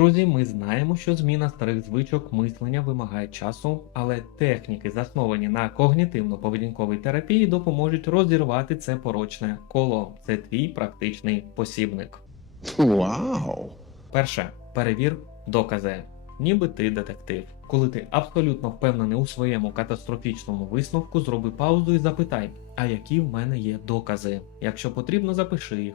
Друзі, ми знаємо, що зміна старих звичок мислення вимагає часу, але техніки, засновані на когнітивно-поведінковій терапії, допоможуть розірвати це порочне коло. Це твій практичний посібник. Вау! Перше, перевір докази. Ніби ти детектив. Коли ти абсолютно впевнений у своєму катастрофічному висновку, зроби паузу і запитай, а які в мене є докази. Якщо потрібно, запиши їх.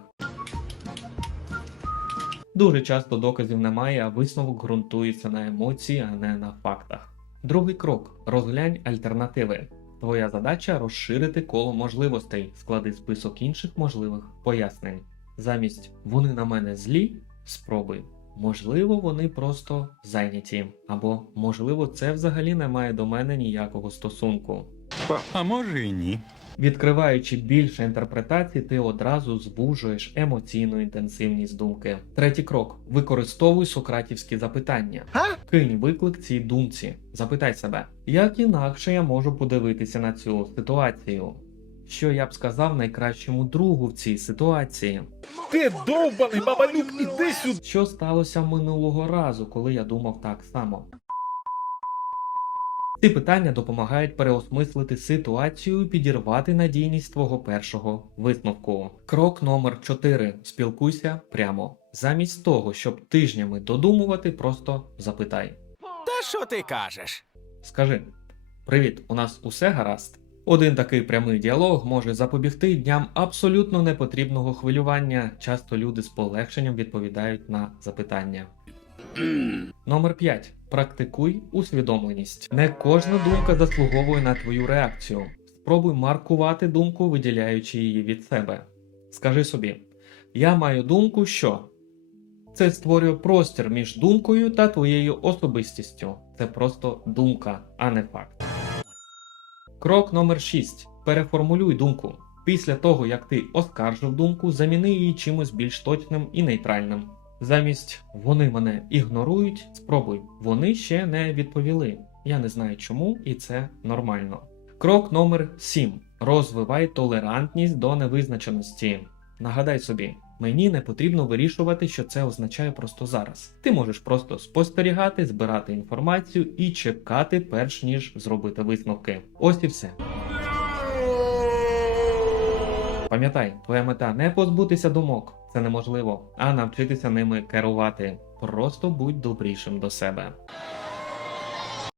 Дуже часто доказів немає, а висновок ґрунтується на емоції, а не на фактах. Другий крок розглянь альтернативи. Твоя задача розширити коло можливостей, склади список інших можливих пояснень. Замість вони на мене злі, спробуй. Можливо, вони просто зайняті, або можливо, це взагалі не має до мене ніякого стосунку. А може і ні. Відкриваючи більше інтерпретацій, ти одразу звужуєш емоційну інтенсивність думки. Третій крок: використовуй сократівські запитання. Кинь виклик цій думці. Запитай себе, як інакше я можу подивитися на цю ситуацію. Що я б сказав найкращому другу в цій ситуації? Ти довбаний бабалюк, іди сюди! Що сталося минулого разу, коли я думав так само? Ці питання допомагають переосмислити ситуацію і підірвати надійність твого першого висновку. Крок номер 4. Спілкуйся прямо. Замість того, щоб тижнями додумувати, просто запитай. Та що ти кажеш? Скажи: Привіт, у нас усе гаразд. Один такий прямий діалог може запобігти дням абсолютно непотрібного хвилювання. Часто люди з полегшенням відповідають на запитання. Номер 5. Практикуй усвідомленість. Не кожна думка заслуговує на твою реакцію. Спробуй маркувати думку, виділяючи її від себе. Скажи собі: Я маю думку, що це створює простір між думкою та твоєю особистістю. Це просто думка, а не факт. Крок номер 6. Переформулюй думку. Після того, як ти оскаржив думку, заміни її чимось більш точним і нейтральним. Замість вони мене ігнорують, спробуй. Вони ще не відповіли. Я не знаю чому, і це нормально. Крок номер 7. Розвивай толерантність до невизначеності. Нагадай собі, мені не потрібно вирішувати, що це означає просто зараз. Ти можеш просто спостерігати, збирати інформацію і чекати, перш ніж зробити висновки. Ось і все. Пам'ятай, твоя мета не позбутися думок, це неможливо, а навчитися ними керувати. Просто будь добрішим до себе.